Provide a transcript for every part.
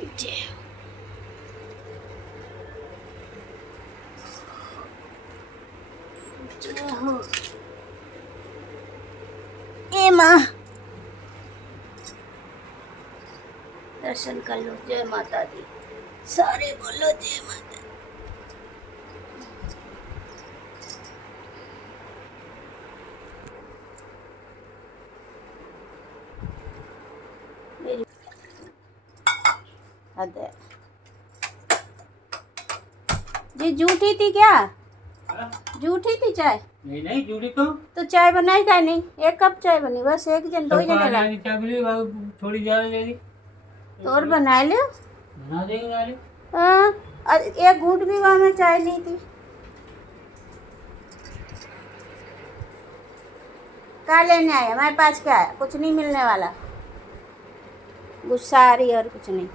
जय हो ए माँ। दर्शन कर लो। जय माता दी। सारे बोलो जय माता दी। मेरी हद है। ये जूठी थी क्या? जूठी थी चाय? नहीं नहीं जूठी तो चाय बनाई क्या नहीं? एक कप चाय बनी बस। एक जन दो जने ला थोड़ी ज्यादा दे दी तो और बना लियो। बना देंगे। हाँ, एक घूंट भी वहाँ में चाय नहीं थी। क्या लेने आया? हमारे पास क्या है? कुछ नहीं मिलने वाला। गुस्सा आ रही है और कुछ नहीं।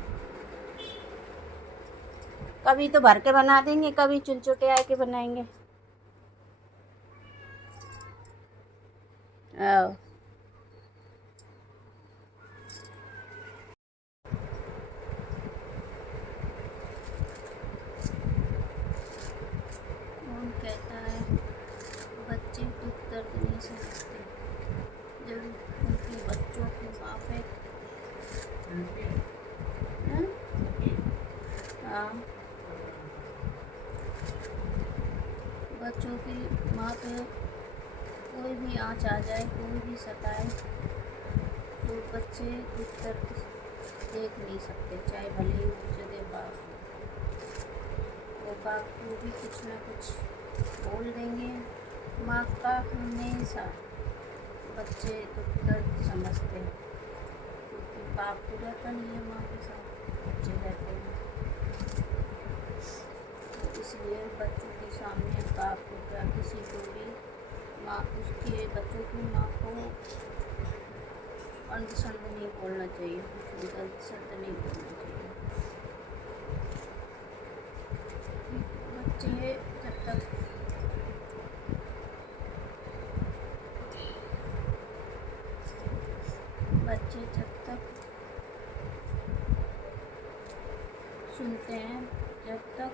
कभी तो भर के बना देंगे, कभी चुनचुटे आए के बनाएंगे। आओ कौन कहता है बच्चे दुख दर्द नहीं समझते? जब उनके बच्चों के बाप है। हाँ, बच्चों की माँ पे कोई भी आँच आ जाए, कोई भी सताए, तो बच्चे दुख दर्द देख नहीं सकते, चाहे भले ही मुझे बाप हो। वो बाप को भी कुछ ना कुछ बोल देंगे। माँ का हमेशा बच्चे दुख दर्द समझते हैं, क्योंकि बाप तो रहता नहीं है माँ के साथ, बच्चे रहते हैं। तो इसलिए बच्चों के सामने बाप को क्या किसी को भी माँ उसके बच्चों की माँ को अंधशंध नहीं बोलना चाहिए, कुछ भी गलत शब्द नहीं बोलना चाहिए। बच्चे जब तक सुनते हैं, जब तक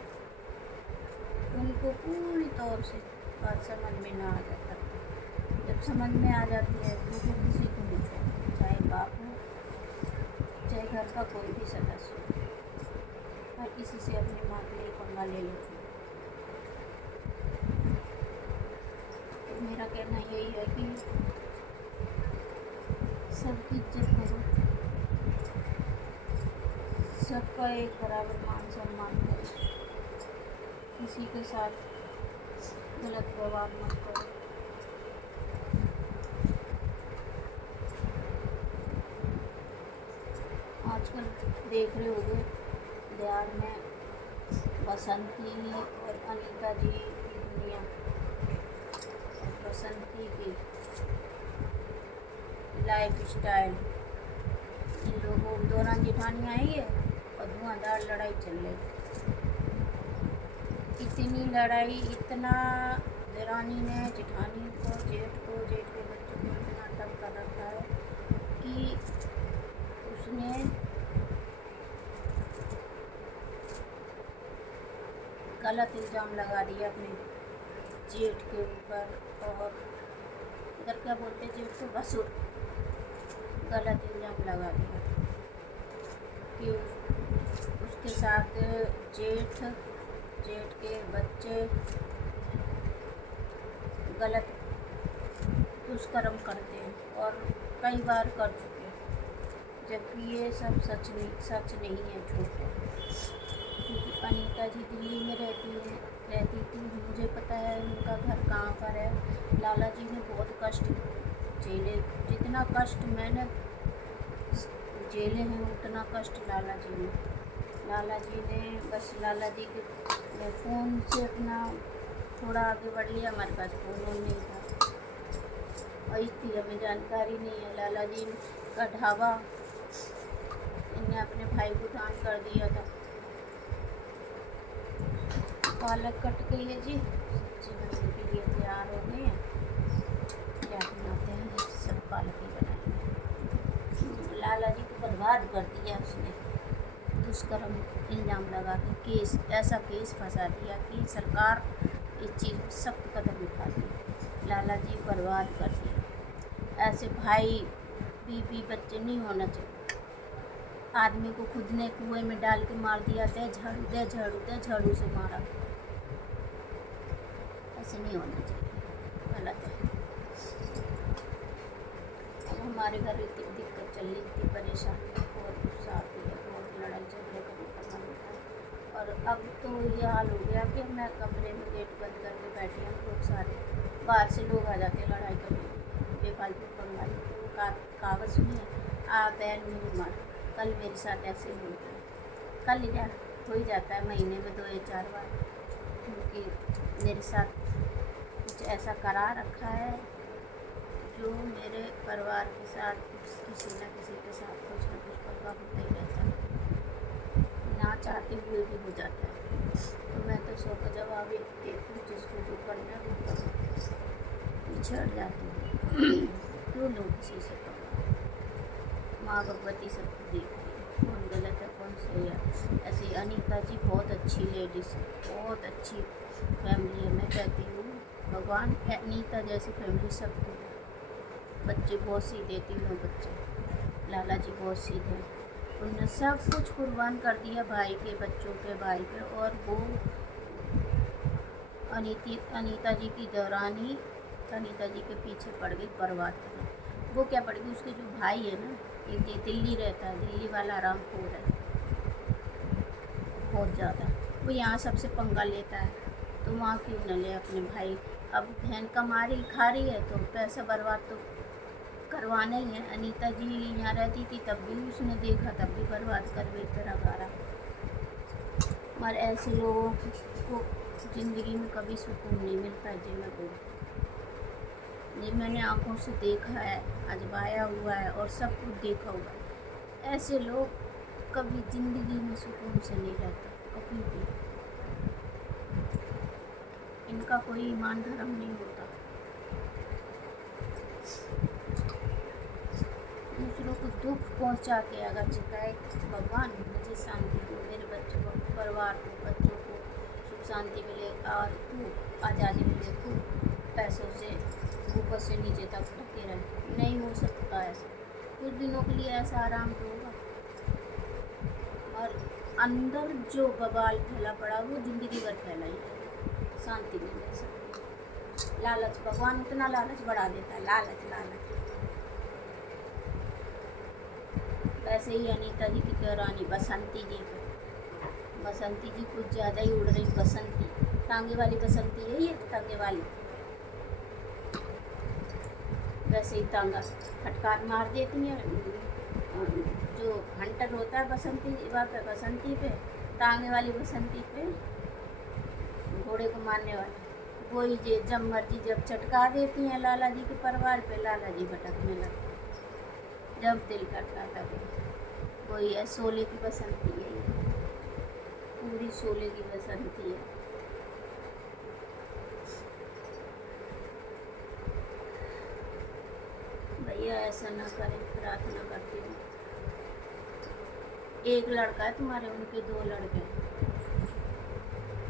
उनको पूरी तौर से बात समझ में ना आ जाता, जब समझ में आ जाती है तो वो किसी को नहीं छोड़ते, चाहे बाप हो चाहे घर का कोई भी सदस्य हो, हर किसी से अपनी माँ के लिए पंगा ले लेते हैं। तो मेरा कहना यही है कि सबकी इज्जत करो, सबका एक बराबर मान सम्मान करो, किसी के साथ गलत व्यवहार मत करो। आजकल देख रहे होंगे बिहार में बसंती और अनीता जी की दुनिया, बसंती की लाइफ स्टाइल, इन लोगों दोनों जेठानी आई है और धुआंधार लड़ाई चल रही। इतनी लड़ाई, इतना देरानी ने जेठानी को, जेठ को, जेठ के बच्चों को इतना तंग कर रखा है कि उसने गलत इल्ज़ाम लगा दिया अपने जेठ के ऊपर, और इधर क्या बोलते जेठ को, भसुर, गलत इल्ज़ाम लगा दिया कि उसके साथ जेठ के बच्चे गलत दुष्कर्म करते हैं और कई बार कर चुके हैं, जबकि ये सब सच नहीं है, झूठ है। क्योंकि अनीता जी दिल्ली में रहती थी, मुझे पता है उनका घर कहाँ पर है। लाला जी ने बहुत कष्ट झेले, जितना कष्ट मैंने झेले हैं उतना कष्ट लाला जी ने बस लाला जी के फ़ोन से अपना थोड़ा आगे बढ़ लिया। हमारे पास फ़ोन नहीं था और इसकी हमें जानकारी नहीं है। लाला जी का ढाबा इनने अपने भाई को दान कर दिया था। पालक कट गई है जी, सब्जी बनने के लिए तैयार हो गए हैं। क्या बनाते हैं? सब पालक ही बनाएंगे। लाला जी को बर्बाद कर दिया उसने, दुष्कर्म इल्ज़ाम लगा के केस ऐसा केस फंसा दिया कि सरकार इस चीज़ पर सख्त कदम उठा दी। लाला जी बर्बाद कर दिए। ऐसे भाई बीवी बच्चे नहीं होना चाहिए। आदमी को खुद ने कुएं में डाल के मार दिया, दे झाड़ू दे झाड़ू दे झाड़ू से मारा। ऐसे नहीं होना चाहिए, गलत है। अब हमारे घर इतनी दिक्कत चल रही थी, परेशानी, बहुत गुस्सा आती है, बहुत लड़ाई झगड़े करने का मन होता है। और अब तो ये हाल हो गया कि मैं कमरे में गेट बंद करके बैठी हूँ, लोग सारे बाहर से लोग आ जाते हैं लड़ाई करने, बेफालतू बंगाली तो कागज़ सुनिए, आ बैन नहीं मार। कल मेरे साथ ऐसे ही होता है, कल क्या हो ही जाता है महीने में 2 या 4 बार, क्योंकि मेरे साथ कुछ ऐसा करा रखा है जो मेरे परिवार के साथ किसी न किसी के साथ कुछ न कुछ पंगा होता ही रहता है, ना चाहते हुए भी हो जाता है। तो मैं तो 100 का जवाब देती हूँ, जिसको जो करना है वो करो, पीछे हट जाती हूँ। क्यों लोग किसी से पंगा? माँ भगवती सबको देखती है, कौन गलत है कौन सही है। ऐसे अनीता जी बहुत अच्छी लेडीज़ है, बहुत अच्छी फैमिली है। मैं कहती हूँ भगवान अनीता जैसी फैमिली सबको, बच्चे बहुत सीधे, तीनों बच्चे, लाला जी बहुत सीधे, उन्होंने सब कुछ कुर्बान कर दिया भाई के बच्चों के भाई पे। और वो अनीता जी की दौरानी अनीता जी के पीछे पड़ गई बर्बाद करने। वो क्या पड़ गई, उसके जो भाई है ना, एक ये दिल्ली रहता है, दिल्ली वाला आरामखोर है बहुत ज़्यादा, वो यहाँ सबसे पंगा लेता है, तो वहाँ क्यों न ले अपने भाई। अब बहन कमा रही खा रही है तो पैसा बर्बाद तो करवाना ही है। अनीता जी यहाँ रहती थी तब भी उसने देखा, तब भी बर्बाद कर गई तरह गारा। मगर ऐसे लोगों को ज़िंदगी में कभी सुकून नहीं मिलता है। जी मैं बोलूँ, ये मैंने आंखों से देखा है, आजमाया हुआ है और सब कुछ देखा हुआ है। ऐसे लोग कभी ज़िंदगी में सुकून से नहीं रहते, कभी भी। इनका कोई ईमान धर्म नहीं होता। दूसरों को दुख पहुंचा के अगर चिकाए, भगवान मुझे शांति दो, मेरे बच्चों को, परिवार को, बच्चों को सुख शांति मिले और खूब आज़ादी मिले, खूब पैसों से ऊपर से नीचे तक ढके रहे। नहीं हो सकता ऐसा, कुछ दिनों के लिए ऐसा आराम तो होगा, और अंदर जो बवाल फैला पड़ा वो ज़िंदगी भर फैला ही है, शांति नहीं मिल सकती। लालच, भगवान उतना लालच बढ़ा देता है, लालच लालच। वैसे ही अनीता जी की दौरानी बसंती जी कुछ ज़्यादा ही उड़ रही। बसंती, टांगे वाली बसंती है ये, टांगे वाली, वैसे ही टांगा फटकार मार देती है। जो हंटर होता है बसंती पे, टांगे वाली बसंती पे घोड़े को मारने वाला, वही जब मर्जी जब चटका देती हैं लाला जी के परिवार पे, लाला जी भटकने लगते, जब दिल करता तब। कोई है, शोले की बसंती है ये, पूरी शोले की बसंती है। भैया ऐसा ना करें, प्रार्थना करती हूँ। एक लड़का है तुम्हारे, उनके 2 लड़के हैं।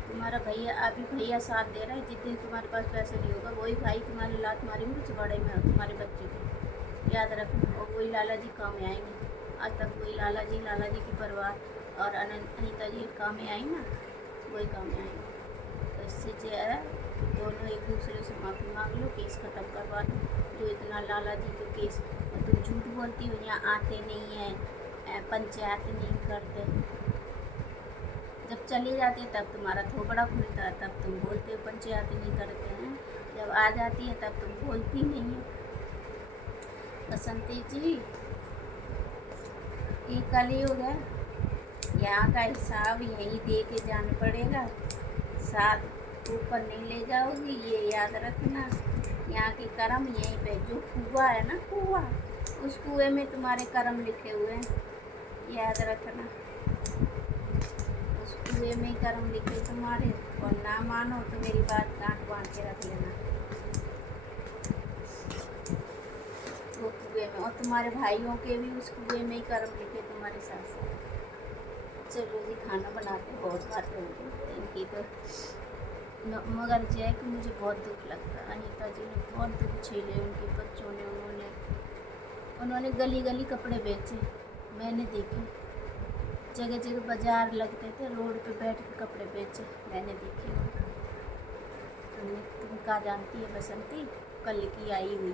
तुम्हारा भैया अभी भैया साथ दे रहा है, जिस दिन तुम्हारे पास पैसे नहीं होगा वही भाई तुम्हारी लात मारेंगे कुछ बड़े में तुम्हारे बच्चे को, याद रखना। और वही लाला जी काम में आएंगे। आज तक वही लाला जी की परिवार और अनीता जी काम में आई ना, वही काम में आएंगे। तो इससे जो है दोनों एक दूसरे से माफ़ी मांग लो, केस ख़त्म करवा दो। जो इतना लाला जी के केस, तुम झूठ बोलती हो, यहाँ आते नहीं हैं, पंचायत नहीं करते। जब चले जाते तब तुम्हारा थोपड़ा खुलता है, तब तुम बोलते हो पंचायत नहीं करते हैं। जब आ जाती है तब तुम बोलती नहीं हो। बसंती जी, ये कलयुग है, यहाँ का हिसाब यहीं दे के जाना पड़ेगा, साथ ऊपर नहीं ले जाओगी, ये याद रखना। यहाँ के कर्म यहीं पे, जो कुआं है ना, कुआं, उस कुएं में तुम्हारे कर्म लिखे हुए हैं, याद रखना। उस कुएं में कर्म लिखे तुम्हारे, और ना मानो तो मेरी बात गांठ बांध के रख लेना वो कुएं में। और तुम्हारे भाइयों के भी उस कुएं में ही कर्म लिखे तुम्हारे साथ साथ। चलो जी खाना बनाते, बहुत बातें हो गई इनकी तो। मगर जय कि मुझे बहुत दुख लगता है, अनीता जी ने बहुत दुख झेले, उनके बच्चों ने, उन्होंने गली गली कपड़े बेचे, मैंने देखे, जगह जगह बाजार लगते थे, रोड पे बैठ के कपड़े बेचे, मैंने देखे। तुम कहाँ जानती है बसंती, कल की आई हुई,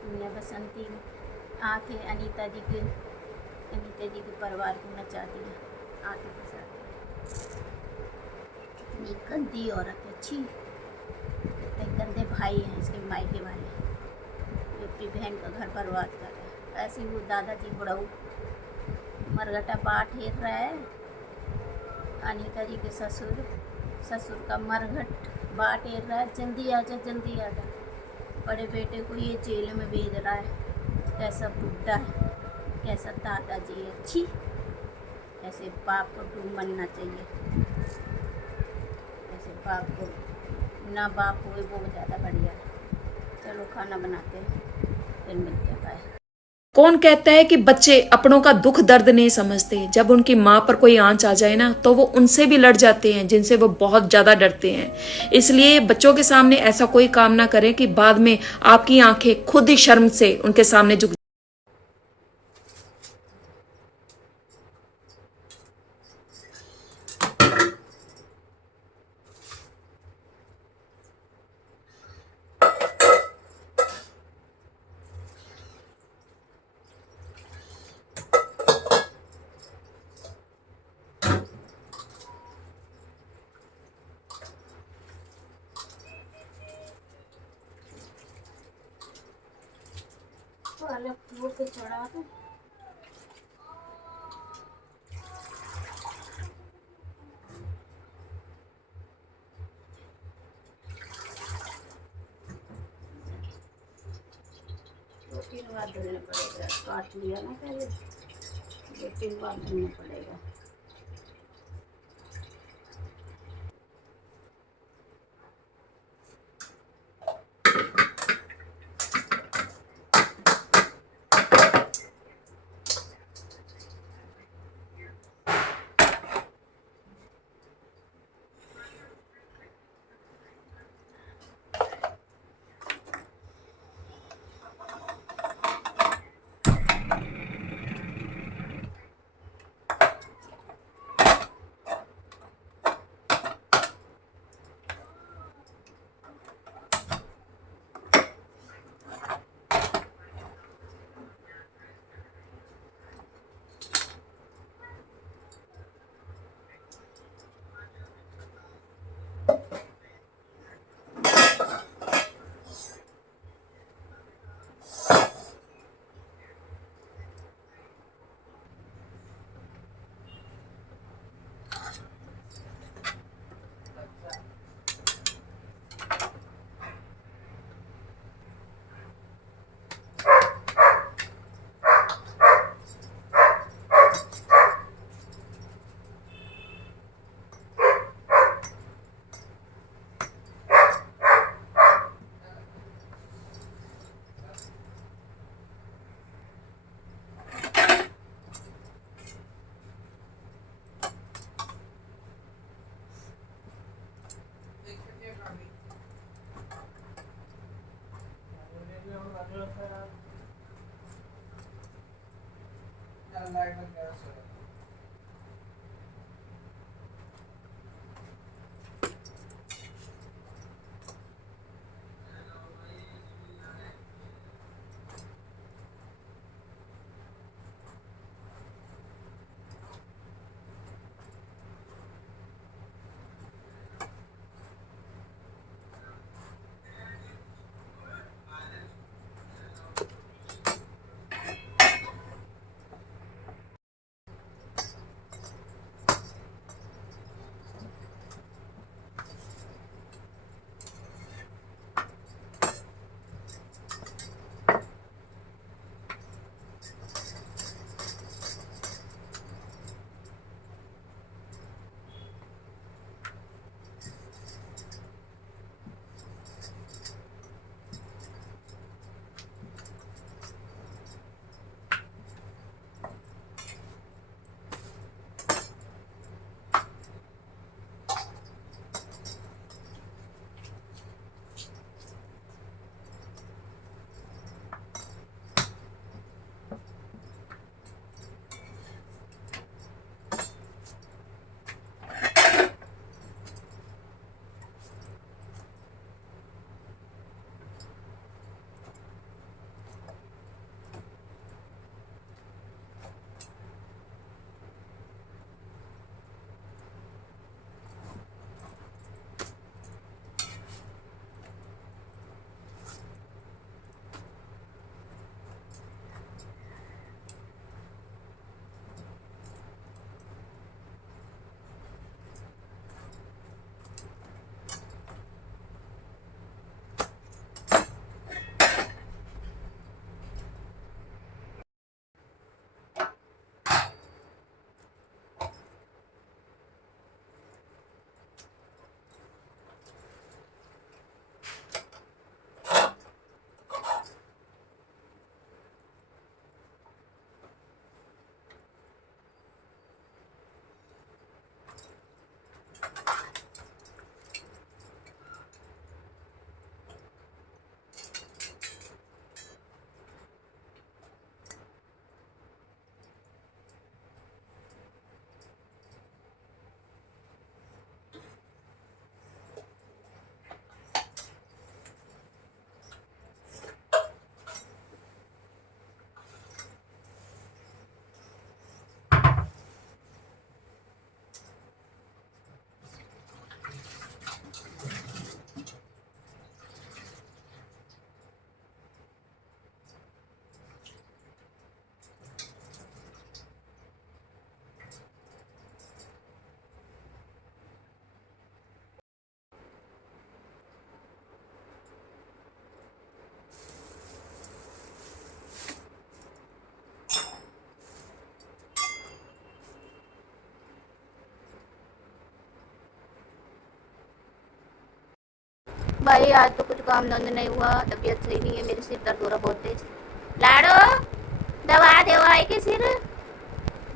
तुमने बसंती आके अनीता जी के परिवार को नचा दिया, आके फंसा दिया। कितनी गंदी औरत है, अच्छी, कितने गंदे भाई हैं इसके मायके वाले, जो अपनी बहन का घर बर्बाद कर रहे हैं। ऐसे ही वो दादाजी बुढ़ऊ मरगटा बाट हेर रहा है, अनीता जी के ससुर का मरघट बाट हेर रहा है, जल्दी आ जा जल्दी आ जा। बड़े बेटे को ये जेल में भेज रहा है, कैसा बुढ़ा है, कैसा दादाजी है, अच्छी। ऐसे बाप को डूब बनना चाहिए, ऐसे बाप को, ना बाप हो वो ज़्यादा बढ़िया है। चलो खाना बनाते हैं, फिर मिलते हैं, बाय। कौन कहता है कि बच्चे अपनों का दुख दर्द नहीं समझते। जब उनकी माँ पर कोई आंच आ जाए ना, तो वो उनसे भी लड़ जाते हैं जिनसे वो बहुत ज्यादा डरते हैं। इसलिए बच्चों के सामने ऐसा कोई काम ना करें कि बाद में आपकी आंखें खुद ही शर्म से उनके सामने झुक। अलग फ्लोर पे चढ़ा दो। दो तीन बार धुलना पड़ेगा, काट लिया ना पहले, 2-3 बार धुलना पड़ेगा। भाई आज तो कुछ काम धंधा नहीं हुआ, तबीयत सही नहीं है, मेरे सिर दर्द हो रहा बहुत तेज। लाडो दवा दे आए के सिर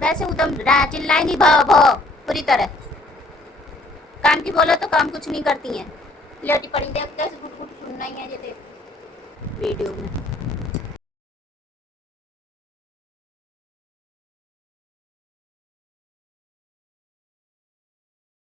वैसे उदम चिल्लाएंगी भ भ पूरी तरह। काम की बोलो तो काम कुछ नहीं करती हैं, लेटी पड़ी देखते गुट गुट सुनना ही है ये वीडियो में।